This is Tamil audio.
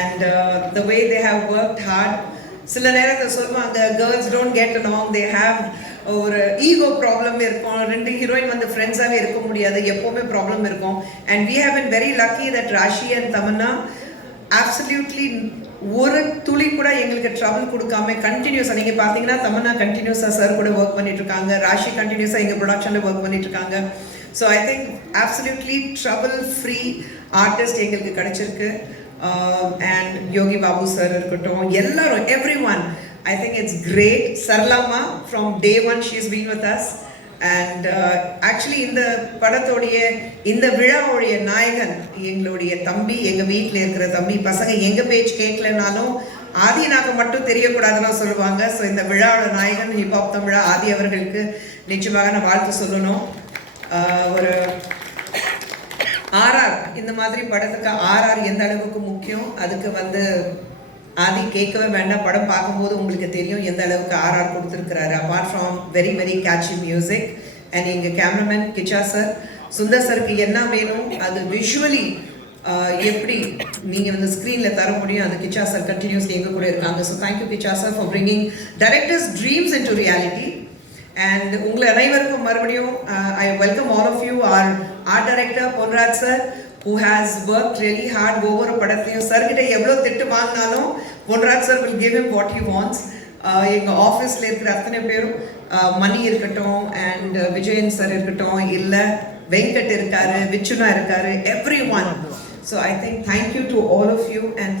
And the way they have work hard சில நேரத்தில் சொல்லுவாங்க girls don't get along. They have ஒரு ஈகோ ப்ராப்ளம் இருக்கும். ரெண்டு ஹீரோயின் வந்து ஃப்ரெண்ட்ஸாகவே இருக்க முடியாது. எப்போவுமே ப்ராப்ளம் இருக்கும். And we have been very lucky that Rashi and Tamannaah absolutely ஒரு துளி கூட எங்களுக்கு ட்ரபிள் கொடுக்காம கண்டினியூஸாக நீங்கள் பார்த்தீங்கன்னா தமன்னா கண்டினியூஸாக சார் கூட ஒர்க் பண்ணிட்டு இருக்காங்க. ராஷி கண்டினியூஸாக எங்கள் ப்ரொடக்ஷனில் ஒர்க் பண்ணிட்டு இருக்காங்க. So I think absolutely trouble free artist எங்களுக்கு கிடைச்சிருக்கு. அண்ட் யோகி பாபு சார் இருக்கட்டும் எல்லாரும் everyone I think it's great சர்லாமா from day one she is been with us and actually இந்த படத்தோடைய இந்த விழாவுடைய நாயகன் எங்களுடைய தம்பி எங்கள் வீட்டில் இருக்கிற தம்பி பசங்க எங்கள் பேச்சு கேட்கலனாலும் நாங்கள் மட்டும் தெரியக்கூடாதுன்னு சொல்லுவாங்க. ஸோ இந்த விழாவோட நாயகன் ஹிப்ஹாப் தமிழா ஆதி அவர்களுக்கு நிச்சயமாக நான் வாழ்த்து சொல்லணும். Uh, ஒரு ஆர்ஆர் இந்த மாதிரி படத்துக்கு ஆர்ஆர் எந்த அளவுக்கு முக்கியம்? அதுக்கு வந்து ஆதி கேட்கவே வேண்டாம். படம் பார்க்கும்போது உங்களுக்கு தெரியும் எந்த அளவுக்கு ஆர்ஆர் கொடுத்துருக்கிறாரு. Apart from very very catchy music and எங்கள் கேமராமேன் கிச்சா சார் சுந்தர் சருக்கு என்ன வேணும்? அது விஷுவலி எப்படி நீங்கள் வந்து ஸ்க்ரீனில் தர முடியும்? அது கிச்சா சார் கண்டினியூஸ்லி எங்கள் கூட இருக்காங்க. So thank you Kicha sir for bringing directors dreams in to reality and உங்களை அனைவருக்கும் மறுபடியும் I welcome all of you our art director Ponraj sir who has work really hard ஒவ்வொரு படத்தையும். சார்கிட்ட எவ்வளோ திட்டு வாங்கினாலும் Ponraj sir will give him what you wants எங்கள் ஆஃபீஸில் இருக்கிற அத்தனை பேரும் uh, மணி இருக்கட்டும் அண்ட் uh, விஜயன் சார் இருக்கட்டும் இல்லை வெங்கட் இருக்காரு விச்சுனா இருக்காரு everyone so I think thank you to all of you and thank